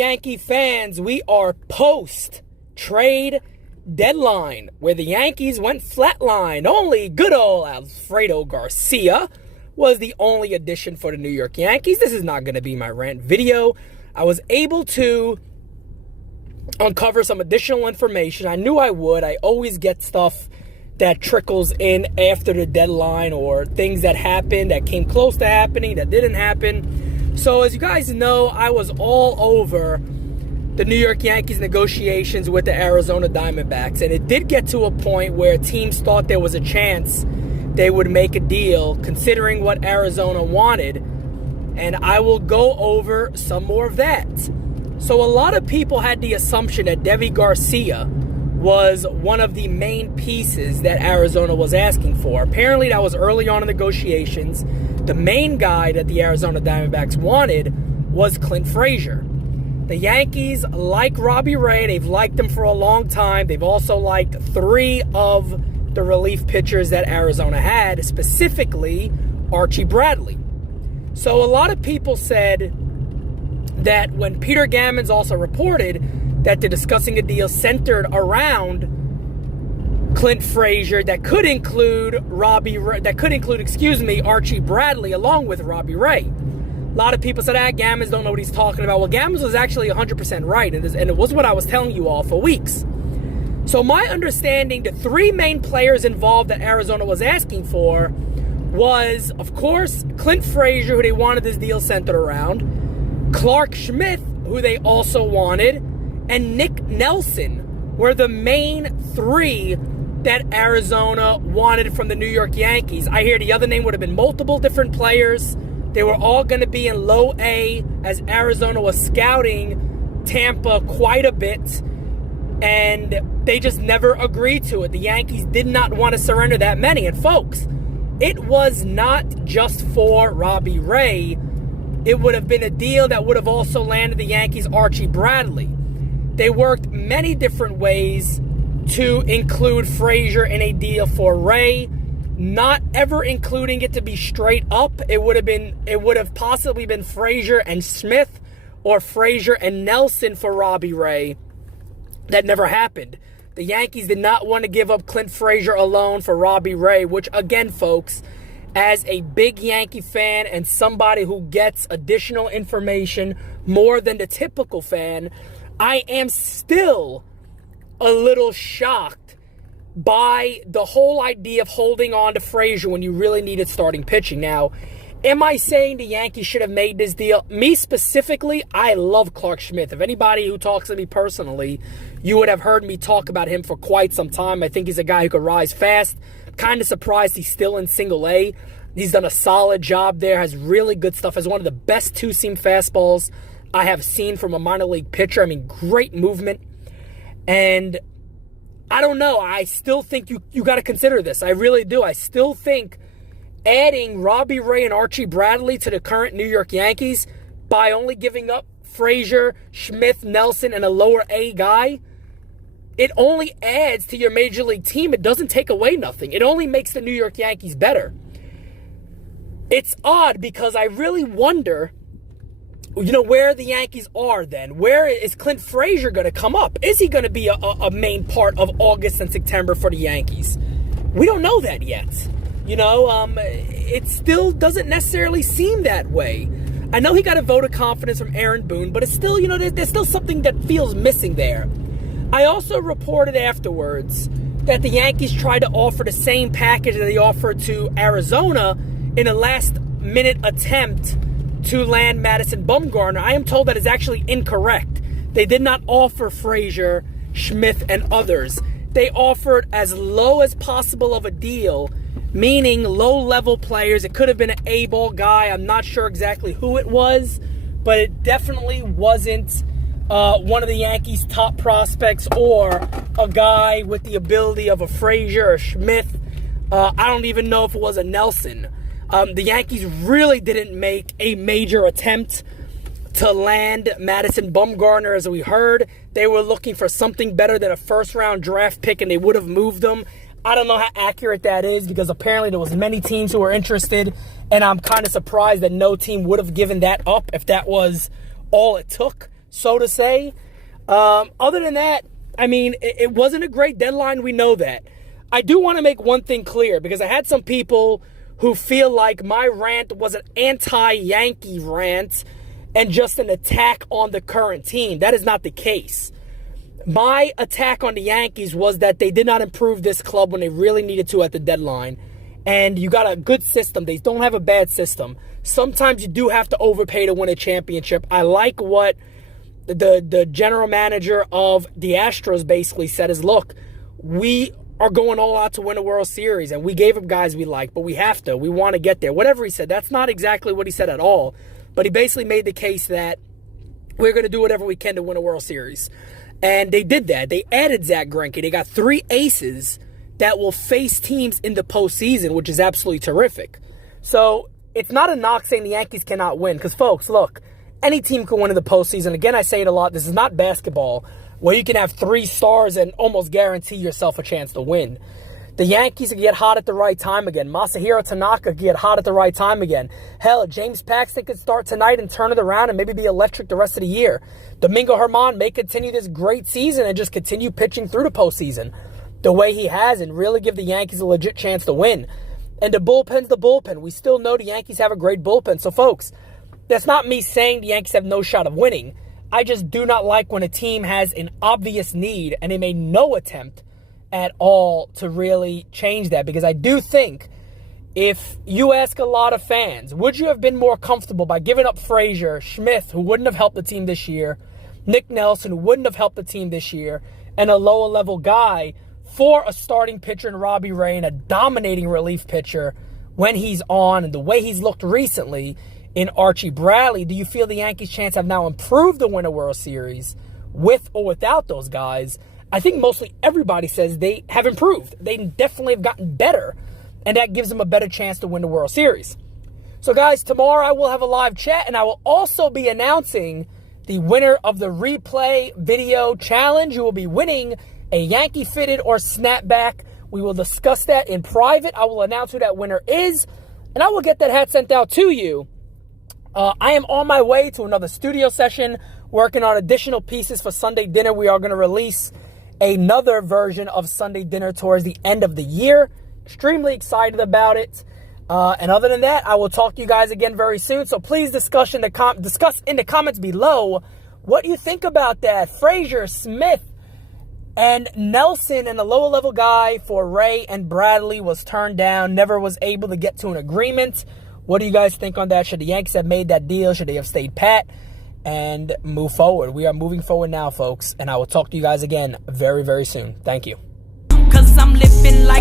Yankee fans, we are post-trade deadline, where the Yankees went flatline. Only good old Alfredo Garcia was the only addition for the New York Yankees. This is not going to be my rant video. I was able to uncover some additional information. I knew I would. I always get stuff that trickles in after the deadline, or things that happened, that came close to happening, that didn't happen. So as you guys know, I was all over the New York Yankees negotiations with the Arizona Diamondbacks, and it did get to a point where teams thought there was a chance they would make a deal considering what Arizona wanted, and I will go over some more of that. So a lot of people had the assumption that Deivi Garcia was one of the main pieces that Arizona was asking for. Apparently that was early on in negotiations. The main guy that the Arizona Diamondbacks wanted was Clint Frazier. The Yankees like Robbie Ray. They've liked him for a long time. They've also liked 3 of the relief pitchers that Arizona had, specifically Archie Bradley. So a lot of people said that when Peter Gammons also reported that they're discussing a deal centered around Clint Frazier that could include Archie Bradley along with Robbie Ray. A lot of people said, Gammons don't know what he's talking about. Well, Gammons was actually 100% right, and it was what I was telling you all for weeks. So my understanding, the 3 main players involved that Arizona was asking for was, of course, Clint Frazier, who they wanted this deal centered around, Clarke Schmidt, who they also wanted, and Nick Nelson were the main 3 that Arizona wanted from the New York Yankees. I hear the other name would have been multiple different players. They were all going to be in low A, as Arizona was scouting Tampa quite a bit, and they just never agreed to it. The Yankees did not want to surrender that many. And folks, it was not just for Robbie Ray. It would have been a deal that would have also landed the Yankees Archie Bradley. They worked many different ways to include Frazier in a deal for Ray, not ever including it to be straight up. It would have possibly been Frazier and Smith, or Frazier and Nelson for Robbie Ray. That never happened. The Yankees did not want to give up Clint Frazier alone for Robbie Ray, which again, folks, as a big Yankee fan and somebody who gets additional information more than the typical fan, I am still a little shocked by the whole idea of holding on to Frazier when you really needed starting pitching. Now, am I saying the Yankees should have made this deal? Me specifically, I love Clarke Schmidt. If anybody who talks to me personally, you would have heard me talk about him for quite some time. I think he's a guy who could rise fast. Kind of surprised he's still in single A. He's done a solid job there, has really good stuff, has one of the best 2-seam fastballs I have seen from a minor league pitcher. I mean, great movement. And I don't know. I still think you got to consider this. I really do. I still think adding Robbie Ray and Archie Bradley to the current New York Yankees by only giving up Frazier, Schmidt, Nelson, and a lower A guy, it only adds to your major league team. It doesn't take away nothing. It only makes the New York Yankees better. It's odd because I really wonder, where the Yankees are then. Where is Clint Frazier going to come up? Is he going to be a main part of August and September for the Yankees? We don't know that yet. It still doesn't necessarily seem that way. I know he got a vote of confidence from Aaron Boone, but it's still, there's still something that feels missing there. I also reported afterwards that the Yankees tried to offer the same package that they offered to Arizona in a last-minute attempt to land Madison Bumgarner. I am told that is actually incorrect. They did not offer Frazier, Schmidt, and others. They offered as low as possible of a deal, meaning low-level players. It could have been an A-ball guy. I'm not sure exactly who it was, but it definitely wasn't one of the Yankees' top prospects or a guy with the ability of a Frazier or Schmidt. I don't even know if it was a Nelson. The Yankees really didn't make a major attempt to land Madison Bumgarner, as we heard. They were looking for something better than a first-round draft pick, and they would have moved them. I don't know how accurate that is because apparently there was many teams who were interested, and I'm kind of surprised that no team would have given that up if that was all it took so to say. Other than that, I mean, it wasn't a great deadline. We know that. I do want to make one thing clear, because I had some people who feel like my rant was an anti-Yankee rant and just an attack on the current team. That is not the case. My attack on the Yankees was that they did not improve this club when they really needed to at the deadline. And you got a good system. They don't have a bad system. Sometimes you do have to overpay to win a championship. I like what the general manager of the Astros basically said is, look, we are going all out to win a World Series, and we gave up guys we like, but we have to. We want to get there. Whatever he said, that's not exactly what he said at all. But he basically made the case that we're going to do whatever we can to win a World Series. And they did that. They added Zach Greinke. They got 3 aces that will face teams in the postseason, which is absolutely terrific. So it's not a knock saying the Yankees cannot win. Because, folks, look, any team can win in the postseason. Again, I say it a lot. This is not basketball where you can have 3 stars and almost guarantee yourself a chance to win. The Yankees can get hot at the right time again. Masahiro Tanaka can get hot at the right time again. Hell, James Paxton could start tonight and turn it around and maybe be electric the rest of the year. Domingo Germán may continue this great season and just continue pitching through the postseason the way he has and really give the Yankees a legit chance to win. And the bullpen's the bullpen. We still know the Yankees have a great bullpen. So, folks, that's not me saying the Yankees have no shot of winning. I just do not like when a team has an obvious need and they made no attempt at all to really change that, because I do think if you ask a lot of fans, would you have been more comfortable by giving up Frazier, Smith, who wouldn't have helped the team this year, Nick Nelson, who wouldn't have helped the team this year, and a lower level guy for a starting pitcher in Robbie Ray and a dominating relief pitcher when he's on, and the way he's looked recently in Archie Bradley? Do you feel the Yankees' chance have now improved to win a World Series with or without those guys? I think mostly everybody says they have improved. They definitely have gotten better, and that gives them a better chance to win the World Series. So, guys, tomorrow I will have a live chat, and I will also be announcing the winner of the replay video challenge. You will be winning a Yankee fitted or snapback. We will discuss that in private. I will announce who that winner is, and I will get that hat sent out to you. I am on my way to another studio session, working on additional pieces for Sunday Dinner. We are going to release another version of Sunday Dinner towards the end of the year. Extremely excited about it. And other than that, I will talk to you guys again very soon. So please discuss in the comments below what you think about that. Frazier, Smith, and Nelson, and the lower level guy for Ray and Bradley was turned down. Never was able to get to an agreement. What do you guys think on that? Should the Yankees have made that deal? Should they have stayed pat and move forward? We are moving forward now, folks. And I will talk to you guys again very, very soon. Thank you. 'Cause I'm living like